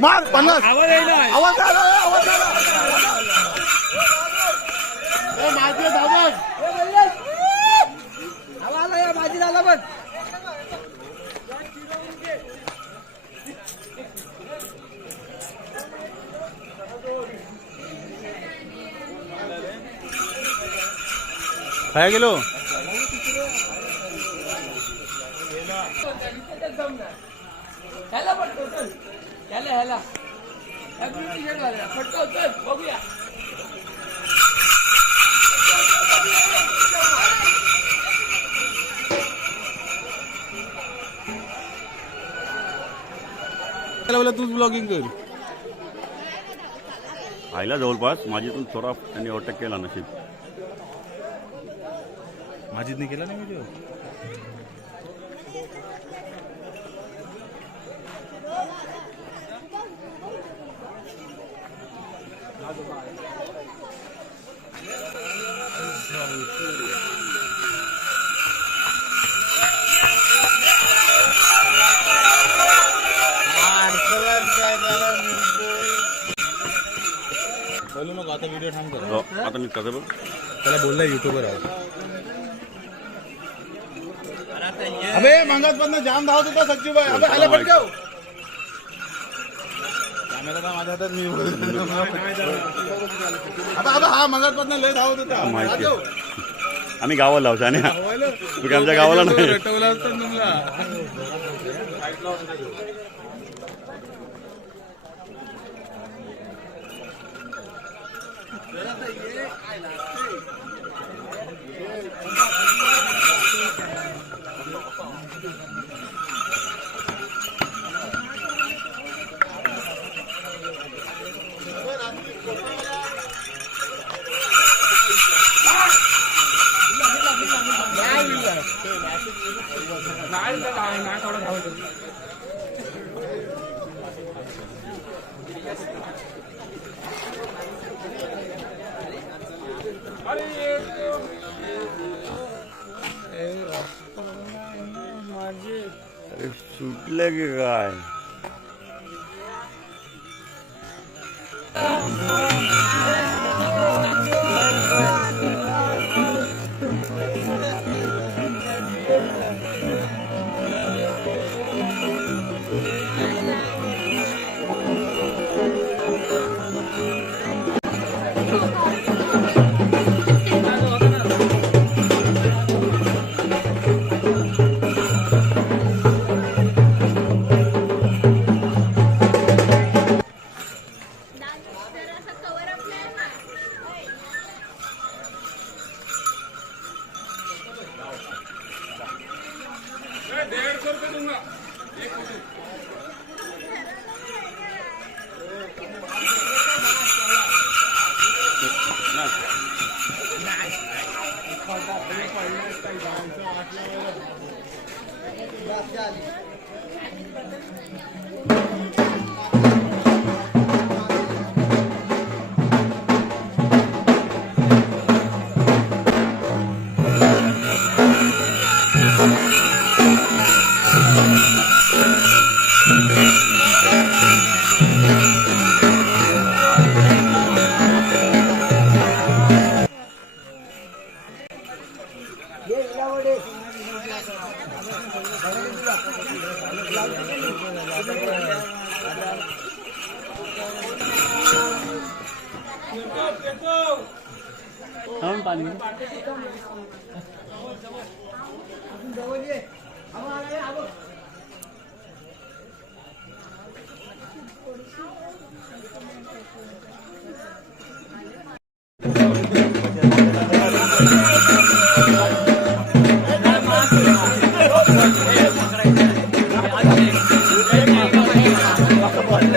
मार 50 आवाज आला आवाज आला माझे धावत आवाज या माझी झाला पण काय गेलो ह्याला पटकव चल ह्याला पटकव चल बघूया तूच ब्लॉगिंग कर आईला जवळपास माझीतून थोडा त्यांनी अटॅक केला नशीब माझीत केला नाही व्हिडिओ बोलू नको आता व्हिडिओ थांब कर आता मी कसं बघ त्याला बोलला युट्यूबर आहे अबे मंगत मधनं जाम धावत होता सच्चू भाई अबे आला पटकव कॅमेरा तर माझ्या हातात मी अबे हा मंगत मधनं लय धावत होता माहिती आम्ही गावाला लावतो आणि तू आमच्या गावाला नाही रटवला असता तुमला अरे सुटले की काय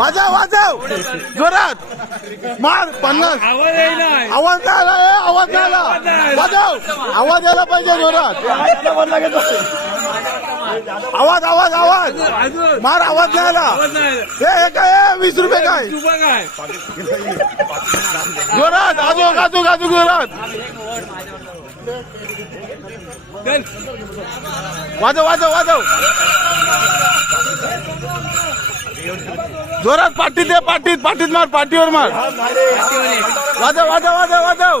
वाजव वाजव जोरात मार 50 आवाज आला आवाज आला वाजव आवाज यायला पाहिजे जोरात आवाज आवाज आवाज मार आवाज नाही आला हे काय 20 रुपये काय जोरात गाजू गाजू गाजू जोरात वाजव वाजव वाजव जोरात पाठीत दे, पाठीत मार, पाठीवर मार. वाजव वाजव वाजव वाजव.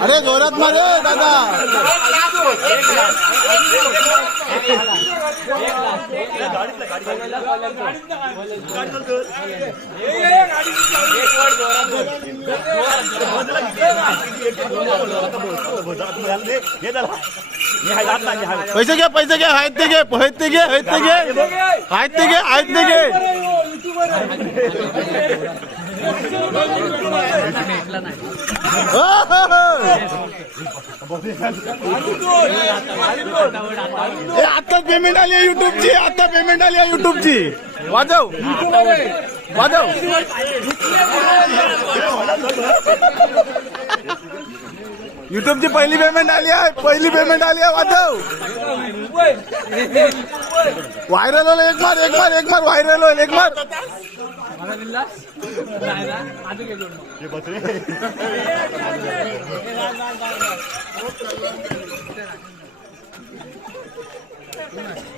अरे जोरात मारे दादा. पैसे घे, पैसे घे, आहेत ते घे, आहेत ते घे, आहेत ते घे, आहेत ते घे, आहेत ते घे. आता पेमेंट आली आहे युट्यूबची, आता पेमेंट आली आहे युट्यूबची. वाजव वाजव. युट्यूबची पहिली पेमेंट आली आहे, पहिली पेमेंट आली आहे. वाजव. व्हायरल होईल. एक मार, एक मार, एक मार. व्हायरल होईल. एक मार.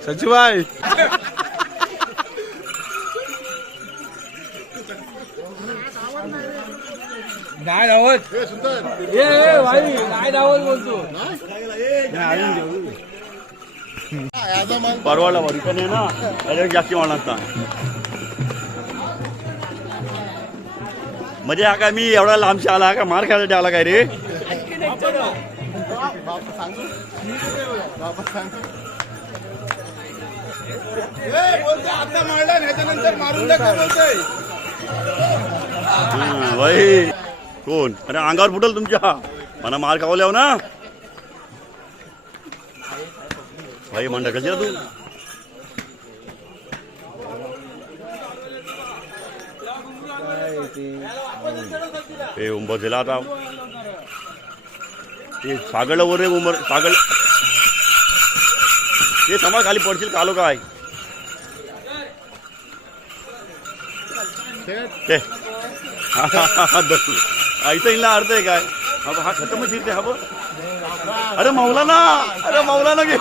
सचिवाय नाही धावत. ये भाई नाही धावत बोलतो. परवाला वरती नाही ना, अरे जास्ती वाढ लागता. म्हणजे हा काय मी एवढा लांबशी आला का मार खायसाठी आला काय रे? आता मारला ह्याच्यानंतर मारून टाका बोलतोय. भाई कोण? अरे अंगावर फुटल तुमच्या. मला मार खावल्यावर ना भाई. मंडळ कशी तू ते उंबर दिला आता. ते सागळ वर उंबर सागळ ते समाज खाली पडशील कालो काय ते. इथं इला अर्थ आहे काय? हा खतम शिरते हा. अरे मौलाना, अरे मौलाना घे.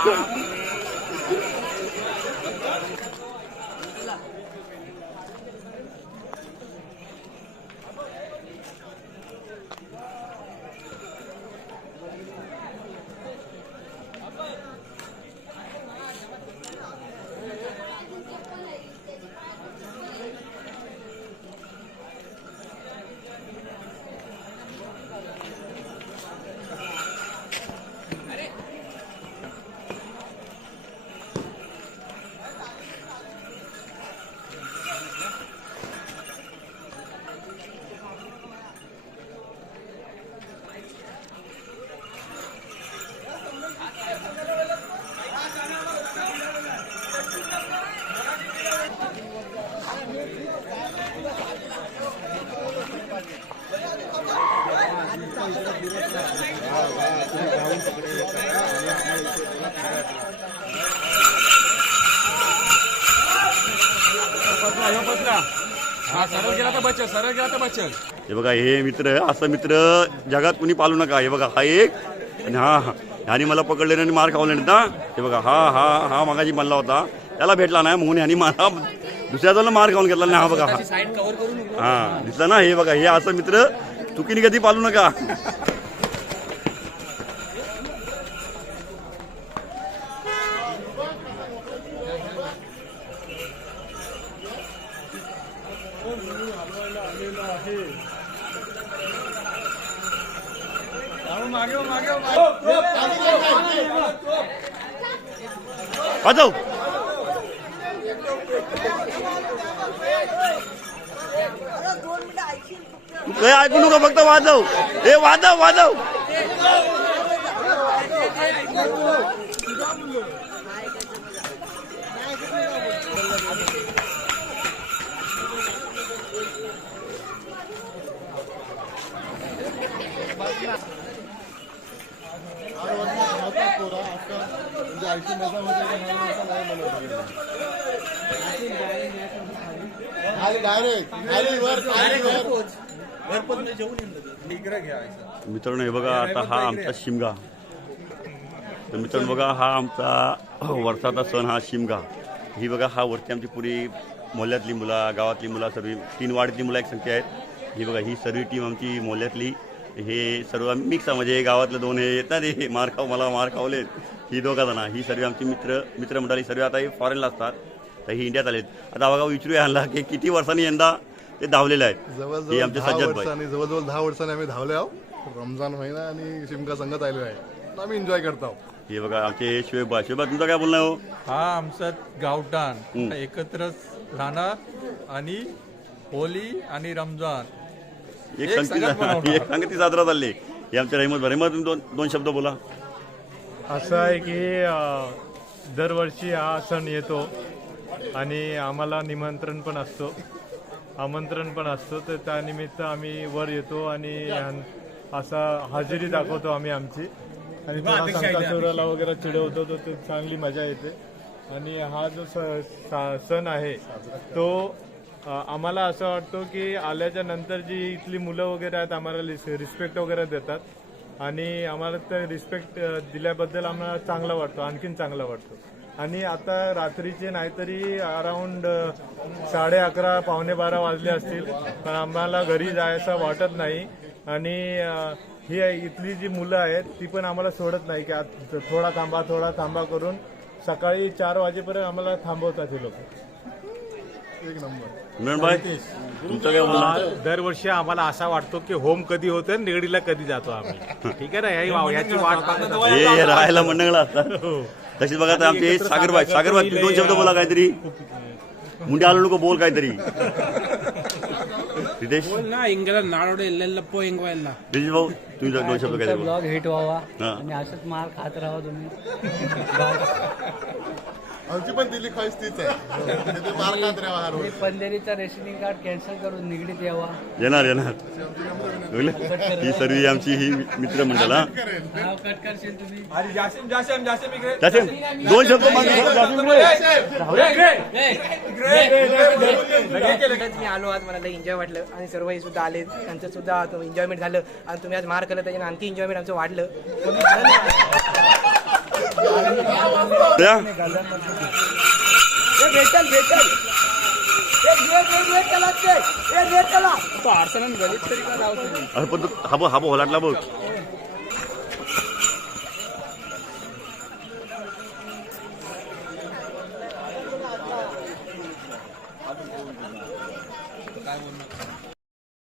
हे बघा हे मित्र, असं मित्र जगात कुणी पालू नका. हे बघा हा एक आणि हा ह्यानी मला पकडले आणि मार खावले ना. हे बघा हा हा हा मागाची बनला होता, त्याला भेटला नाही म्हणून ह्यानी मला दुसऱ्याचा मार खाऊन घेतला नाही. हा बघा हा दिसला ना. हे बघा हे असं मित्र चुकीने कधी पालू नका. वाजव काय ऐकू नका, फक्त वाजव. हे वाजव वाजव. मित्रांनो हे बघा आता हा आमचा शिमगा. तर मित्रांनो बघा हा आमचा वर्षाचा सण हा शिमगा. ही बघा हा वरती आमची पुरी मोहल्ल्यातली मुलं गावातली मुलं सर्व 3 वाडीतली मुलं एक संख्या आहेत. ही बघा ही सर्व टीम आमची मोहल्ल्यातली. हे सर्व मिक्स आहे म्हणजे गावातले 2 हे येतात हे मार खावले ही 2 जण. ही सर्व आमची मित्रमंडळी सर्व आता हे फॉरेनला असतात. तर ही इंडियात आलेत. आता बघा विचारूया यांना की किती वर्षांनी यंदा ते धावलेले आहेत. हे आमचे सज्जद भाई. जवळजवळ 10 वर्षांनी आम्ही धावले आहोत. रमजान महिना आणि शिमका संगत आलेलो आहे. आम्ही एन्जॉय करतो. हे बघा आमचे शोएब तुमचं काय बोलणं हो? हा आमचा गावठाण एकत्रच राहणार आणि होली आणि रमजान एक संगती साजरा चालले. हे आमचे रहमत तुम्ही दोन शब्द बोला. असं आहे की दरवर्षी हा सण येतो आणि आम्हाला आमंत्रण पण असतो तर त्यानिमित्त आम्ही वर येतो आणि असा हजेरी दाखवतो आम्ही आमची आणि संकासुराला वगैरे चिडवतो तर ते चांगली मजा येते. आणि हा जो सण आहे तो आम्हाला असं वाटतो की आल्याच्या नंतर जी इथली मुलं वगैरे आहेत आम्हाला रिस्पेक्ट वगैरे देतात आणि आम्हाला ते रिस्पेक्ट दिल्याबद्दल आम्हाला चांगलं वाटतो, आणखीन चांगलं वाटतो. आणि आता रात्रीचे नाहीतरी अराऊंड 11:30 पावणे 12 वाजले असतील पण आम्हाला घरी जायचं वाटत नाही. आणि ही इथली जी मुलं आहेत ती पण आम्हाला सोडत नाही की थोडा थांबा करून सकाळी 4 वाजेपर्यंत आम्हाला थांबवतात हे लोक. एक नंबर. भाई तुमचं काय बोलणं? दरवर्षी आम्हाला असा वाटतो की होम कधी होतं आणि निगडीला कधी जातो आम्ही. ठीक आहे ना, याची वाट पाहत हे राहायला मंडळ असतात. तशीच बघा तर आमचे सागरबाई तुम्ही 2 शब्द बोला काहीतरी. मुंडे आलो नको बोल काहीतरी. रितेश ಹಿಂಗೆಲ್ಲ ನಾಡೋಡೆ ಎಲ್ಲೆಲ್ಲ ಪೋ ಹಿಂಗ್ ಎಲ್ಲ रितेश भाऊ तुम्ही 2 शब्द काहीतरी बोला. ब्लॉग हिट व्हावा हा. आणि असंच मार खात राहा तुम्ही. आमची पण दिल्ली ख्वाहिश तीच आहे. ते मार खात राहावा हर तुम्ही पंधेरीचा रेशनिंग कार्ड कॅन्सल करून निगडीत यावा. येणार बघले? ही सर्व आमची ही मित्रमंडळ. हा नाव कट करशील तुम्ही. जासिम इकडे. जासिम 2 शब्द मी आलो आज, मला एन्जॉय वाटलं आणि सर्व हे सुद्धा आले, त्यांचं सुद्धा एन्जॉयमेंट झालं आणि तुम्ही आज मार केलं त्याच्याने आणखी एन्जॉयमेंट आमचं वाढलं. अरे पण हा ओलाटला बघ.